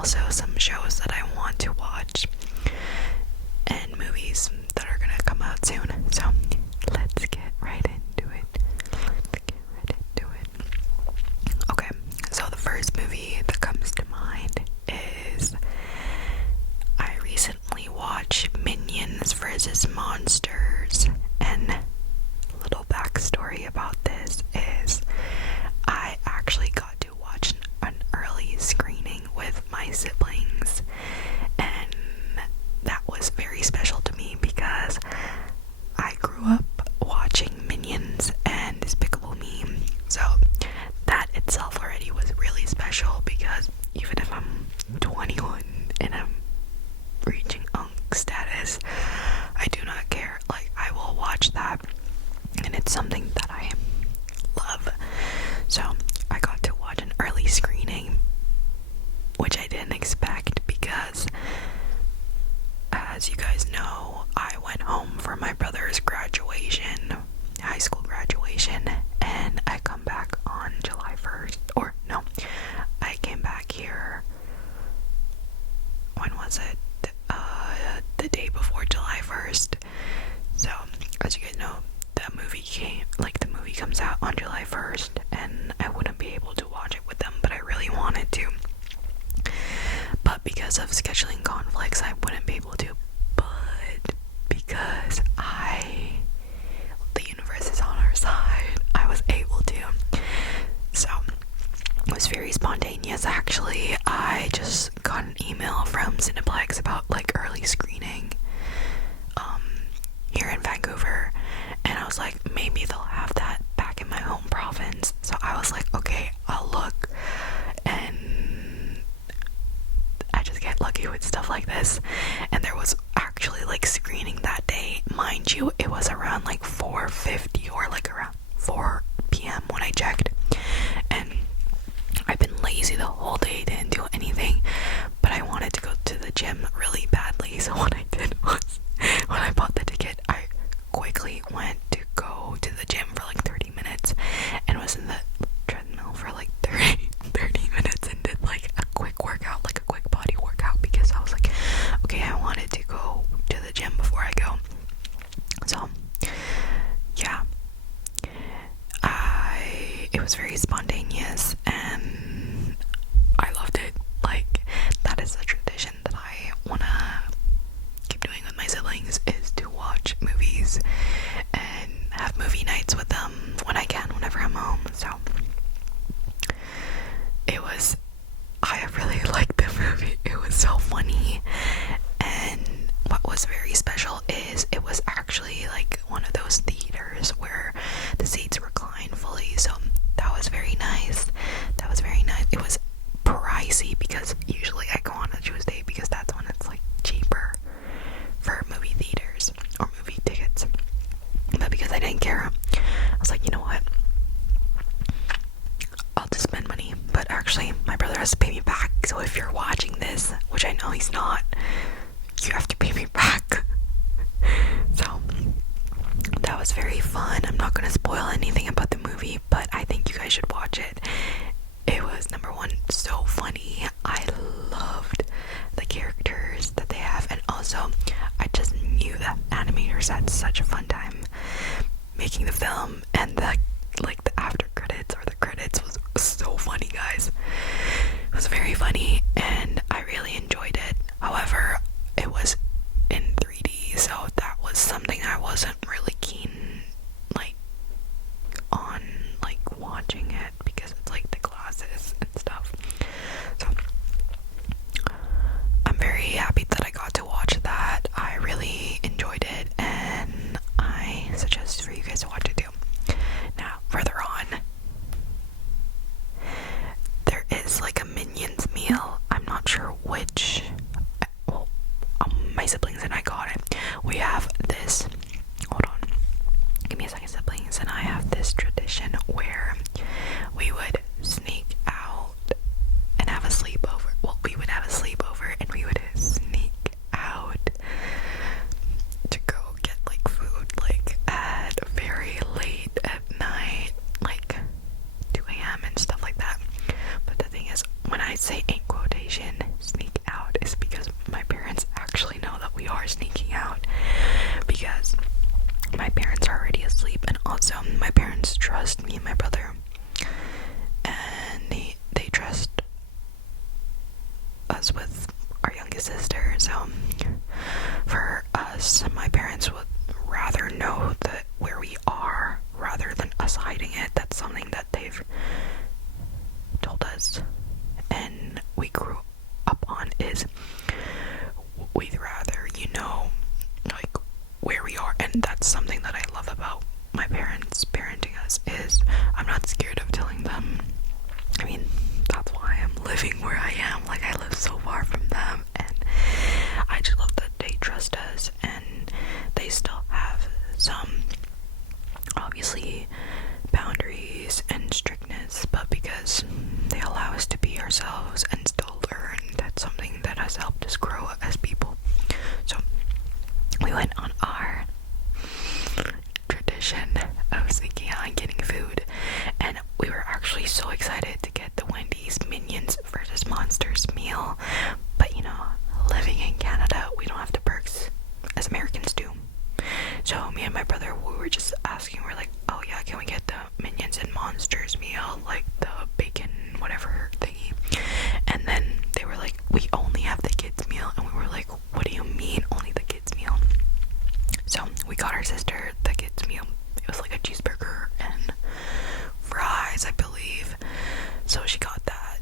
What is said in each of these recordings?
also some shows that I want to watch and movies that are gonna come out soon. So let's get right into it. Okay, so the first movie that comes to mind is I recently watched Minions vs. Monsters, and little backstory about this is I actually got to watch an early screening with my siblings, and that was very special to me because I grew up watching Minions and Despicable Me, so that itself already was really special because even if I'm 21 and I'm reaching unk status, I do not care. Like, I will watch that, and it's something that I love. So I got to watch an early screening, which I didn't expect because, as you guys know, I went home for my brother's graduation, high school graduation, and I come back on July 1st, or no, I came back here, when was it? The day before July 1st. So, as you guys know, the movie comes out on July 1st, and I wouldn't be able to watch it with them, but I really wanted to. But because of scheduling conflicts, I wouldn't be able to. But because the universe is on our side, I was able to. So, it was very spontaneous, actually. I just got an email from Cineplex about, like, early screening here in Vancouver, and I was like, maybe they'll have that back in my home province. So I was like, okay, I'll look, and I just get lucky with stuff like this, and there was actually, like, screening that day. Mind you, it was around like 4:50 or like around 4 p.m. when I checked, and I've been lazy the whole day, didn't do anything, but I wanted to go to the gym really badly. So what I did was, when I bought the ticket, I quickly went to go to the gym for like 30 minutes and was in the treadmill for like 30 minutes and did like a quick workout, like a quick body workout, because I was like, okay, I wanted to go to the gym before I go. So yeah, it was very spontaneous and I loved it. Like, that is a tradition that I wanna keep doing with my siblings, is to watch movies and have movie nights with them when I can, whenever I'm home. So I really liked the movie. It was so funny, and what was very special is it was actually like one of those theaters where the seats recline fully, so that was very nice. It was pricey because usually I go on a Tuesday because that's when it's like cheaper for movie theaters or movie tickets, but because I didn't care, I was like, you know what, I'll just spend money. But actually, my brother has to pay me back, so if you're watching this, which I know he's not, you have to pay me back. So that was very fun. I'm not gonna spoil anything about the movie, but I think you guys should watch it. It was, number one, so funny. I loved the characters that they have, and also I just knew that animators had such a fun time making the film, and the after credits or the credits was so funny, guys. It was very funny and I really enjoyed it. However, it was in 3D, so that was something I wasn't really keen on watching it, because it's like the glasses and stuff. So us with our youngest sister. So for us, my parents would rather know that where we are rather than us hiding it. That's something that they've told us and we grew up on, is we'd rather like where we are. And that's something that I love about my parents parenting us, is I'm not scared of telling them. I mean, that's why I'm living where I am. Like, I live so far from them, and I just love that they trust us, and they still have some, obviously, boundaries and strictness, but because they allow us to be ourselves and still learn, that's something that has helped us grow as people. So we went on our tradition of sneaking out and getting food, and we were actually so excited to get the Wendy's Minions versus Monsters meal, but living in Canada, we don't have the perks as Americans do. So me and my brother, we were just asking, we're like, oh yeah, can we get the Minions and Monsters meal, like the bacon whatever thingy? And then they were like, we only have the kids meal, and we were like, what do you mean only the kids meal? So we got our sister the kids meal. It was like a cheeseburger and fries, I believe. So she got that,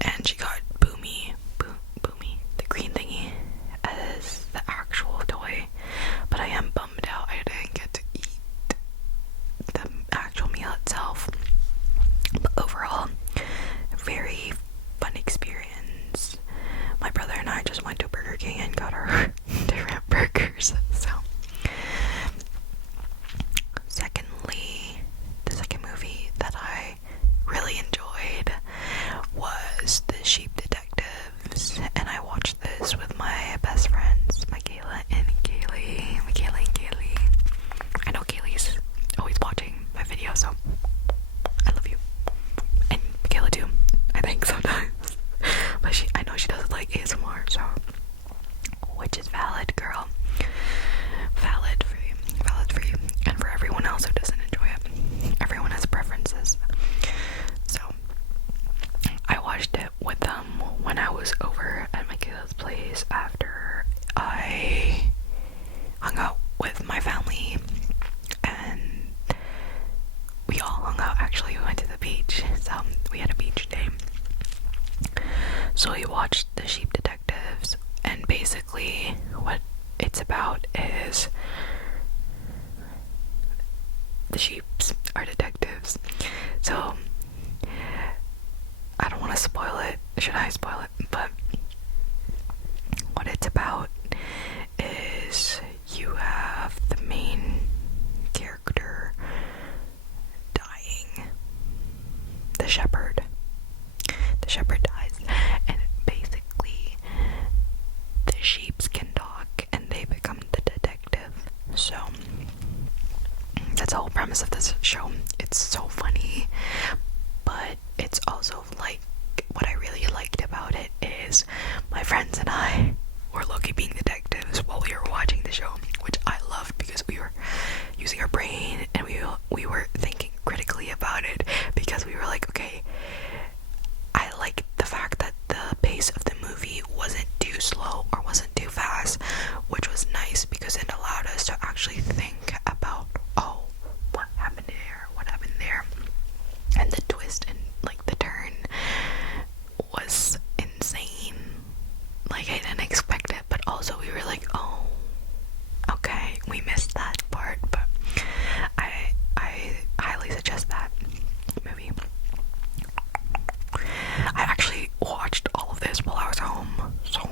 and she got Boomy, the green thingy, as the actual toy. But I am bummed out I didn't get to eat the actual meal itself. But overall, very fun experience. My brother and I just went to Burger King and got our different burgers. So secondly, the second movie that I really enjoyed was The Sheep Detectives, and I watched this with my best friends, Michaela and Kaylee. I know Kaylee's always watching my videos, so I love you. And Michaela too, I think sometimes. But I know she does like ASMR, so, which is valid, girl. Valid for you, and for everyone else who doesn't enjoy it. Everyone has preferences. So I watched it with them when I was over at Michaela's place after I hung out with my family, and we all hung out. Actually, we went to the beach, so we had a beach day. So we watched The Sheep Detectives, and basically what it's about is the sheeps are detectives. So I don't want to spoil it. Should I spoil it? But what it's about is you have the main character dying. The shepherd. The shepherd dies, and basically the sheeps can talk and they become the detective. So that's the whole premise of this show. It's so funny, but it's also like, what I really liked about it is my friends and I were low-key being detectives while we were watching the show, which I loved because we were using our brain and we were thinking critically about it, because we were like, okay, I like the fact that the pace of the movie wasn't too slow or wasn't too fast, which was nice because it allowed us to actually think about, oh, what happened there, and the twist and like the turn was insane. Like, I didn't expect it, but also we were like, oh, okay, we missed that part. But I highly suggest that movie. I actually watched all of this while I was home, so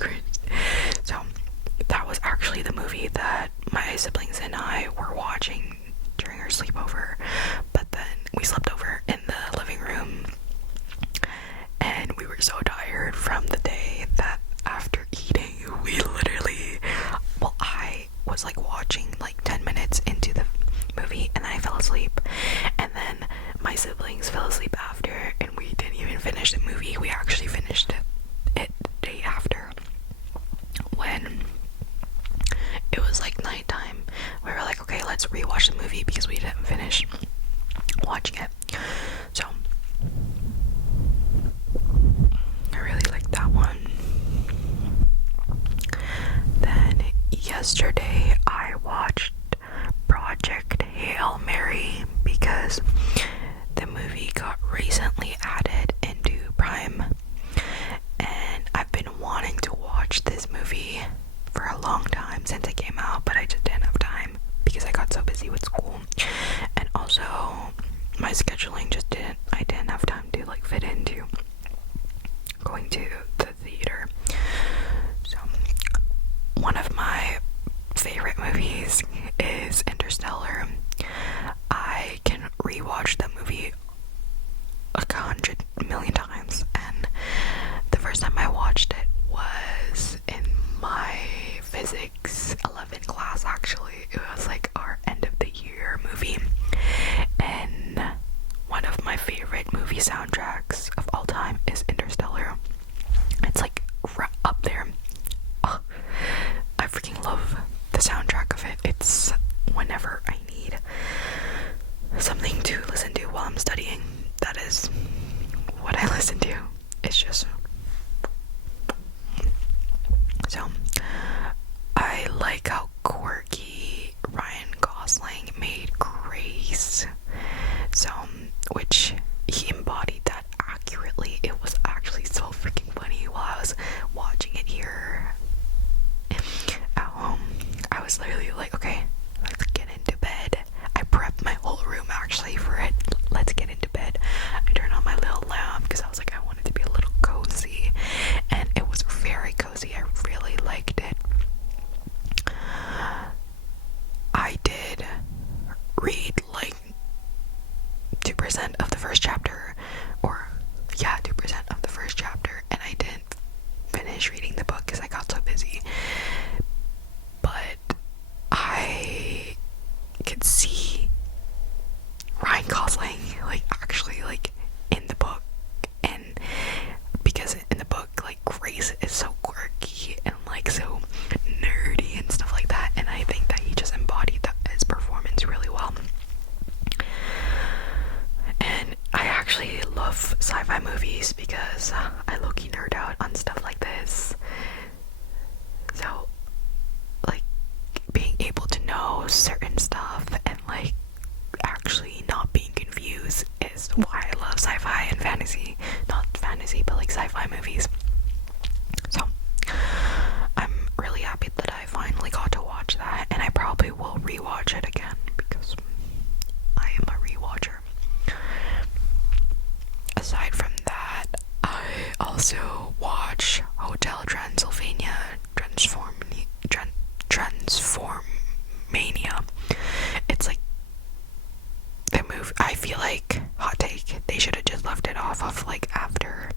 cringed. So that was actually the movie that my siblings and I were watching during our sleepover, but then we slept over in the living room, and we were so tired from the day that after eating, we literally, well, I was like watching like 10 minutes into the movie and then I fell asleep, and then my siblings fell asleep after, and we didn't even finish the movie. We actually finished it the day after, when it was like nighttime. We were like, okay, let's rewatch the movie because we didn't finish watching it. So I really like that one. Then yesterday I watched Project Hail Mary because the movie got recently added into Prime, and I've been wanting to watch this movie for a long time since it came out, but I just didn't have time because I got so busy with school, and also my scheduling just I didn't have time to like fit into going to the theater. So one of my favorite movies is Interstellar. I can rewatch that movie like 100 million times, and the first time I watched it was in my physics 11 class. Actually, it was like our end of the year movie, and one of my favorite movie soundtracks of all time is Interstellar. It's like right up there. Oh, I freaking love the soundtrack of it. It's whenever I need something to listen to while I'm studying, that is what I listen to. It's just so I like how quirky Ryan Gosling made Grace, so which he embodied that accurately. It was actually so freaking funny while I was watching it here at home. I was literally like, okay, let's get into bed. I prepped my whole room actually for it. Let's get into bed. I turned on my little lamp because I was like, I wanted to be a little cozy, and it was very cozy. I really liked it. I did read like 2% of the first chapter, or yeah, 2% of the first chapter, and I didn't finish reading the book because I got so busy. But I could see Ryan Gosling like actually like in the book, and because in the book like Grace is so quirky and like so nerdy and stuff like that, and I think that he just embodied his performance really well. And I actually love sci-fi movies because I low-key nerd out on stuff like this. So like being able to know certain stuff and like actually not being confused is why I love sci-fi and fantasy. Not fantasy, but like sci-fi movies. So I'm really happy that I finally got to watch that, and I probably will rewatch it again because I am a rewatcher. Aside from that, I also watch Hotel Transylvania Transformania. It's like the movie. I feel like, hot take, they should have just left it off of like after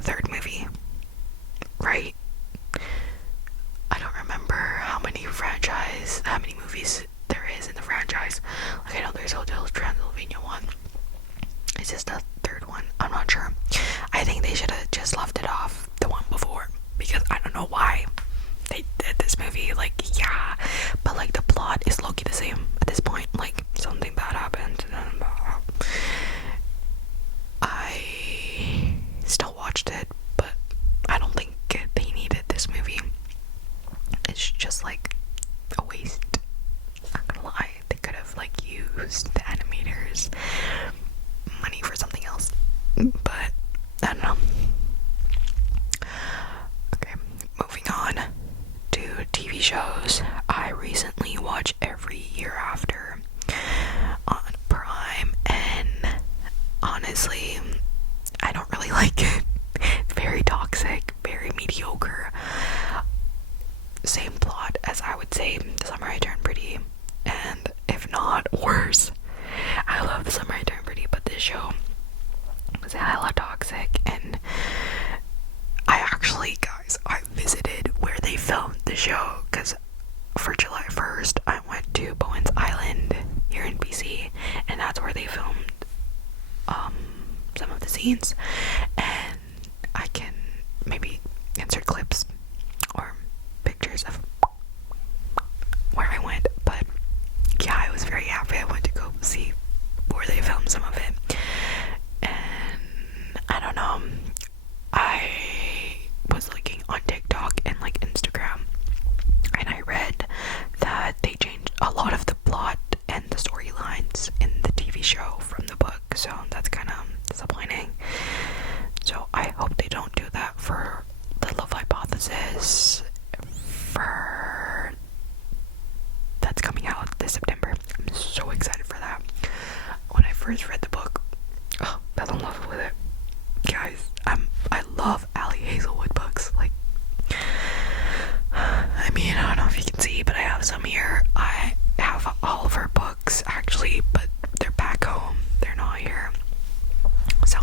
third movie, right? I don't remember how many movies there is in the franchise. Like I know there's Hotel Transylvania 1. Is this the third one? I'm not sure. I think they should have just left it off the one before, because I don't know why they did this movie. Like, yeah, but like the plot is low-key the same at this point. Like something bad happened and then I still watched it, but I don't think they needed this movie. It's just like a waste. Not gonna lie, they could have like used the animators money for something else, but I don't know. Okay, moving on to TV shows. I recently watched Every Year actually, guys, I visited where they filmed the show, because for July 1st, I went to Bowen's Island here in BC, and that's where they filmed some of the scenes, and I can maybe insert clips or pictures of where I went, but yeah, I was very happy I went to go see where they filmed some of it. And I don't know, I was looking on TikTok and like Instagram, and I read that they changed a lot of the plot and the storylines in the TV show from the book, so that's kind of disappointing. So I hope they don't do that for the Love Hypothesis for that's coming out this September. I'm so excited for that. When I first read the book, oh, fell in love with it. Guys, I love Ali Hazelwood books. Like, I mean, I don't know if you can see, but I have some here. I have all of her books actually, but they're back home. They're not here. So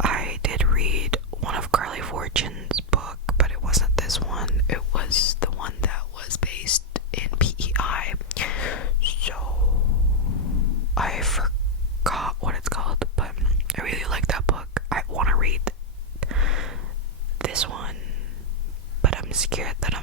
I did read one of Carly Fortune's book, but it wasn't this one. It was the one that was based in PEI. So I forgot what it's called, but I really like that book. I want to read this one, but I'm scared that